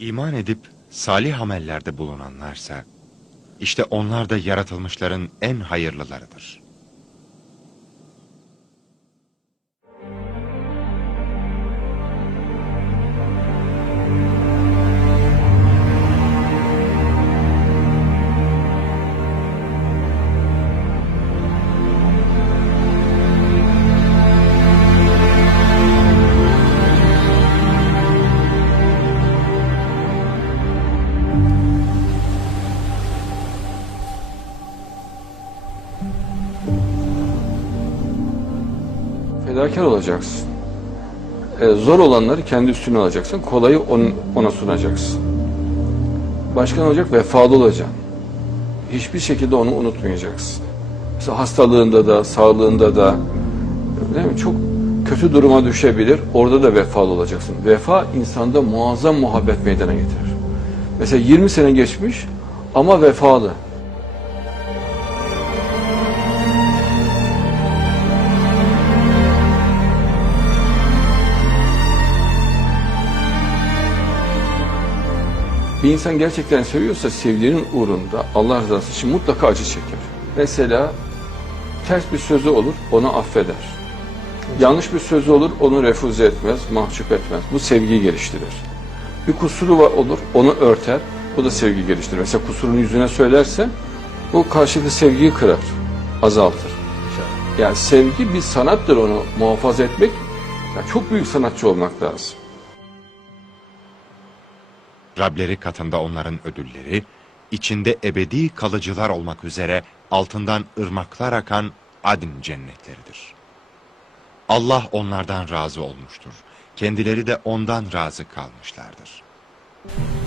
İman edip salih amellerde bulunanlarsa, işte onlar da yaratılmışların en hayırlılarıdır. fedakar olacaksın. Ee, zor olanları kendi üstüne alacaksın. Kolayı on, ona sunacaksın. Başkan olacak, vefalı olacaksın. Hiçbir şekilde onu unutmayacaksın. Mesela hastalığında da, sağlığında da değil mi? çok kötü duruma düşebilir. Orada da vefalı olacaksın. Vefa insanda muazzam muhabbet meydana getirir. Mesela 20 sene geçmiş ama vefalı. Bir insan gerçekten seviyorsa sevdiğinin uğrunda Allah rızası için mutlaka acı çeker. Mesela ters bir sözü olur onu affeder. Yanlış bir sözü olur onu refüze etmez, mahcup etmez. Bu sevgi geliştirir. Bir kusuru var olur onu örter. Bu da sevgi geliştirir. Mesela kusurunu yüzüne söylerse bu karşılıklı sevgiyi kırar, azaltır. Yani sevgi bir sanattır onu muhafaza etmek. Yani çok büyük sanatçı olmak lazım. Rableri katında onların ödülleri, içinde ebedi kalıcılar olmak üzere altından ırmaklar akan adin cennetleridir. Allah onlardan razı olmuştur. Kendileri de ondan razı kalmışlardır. Müzik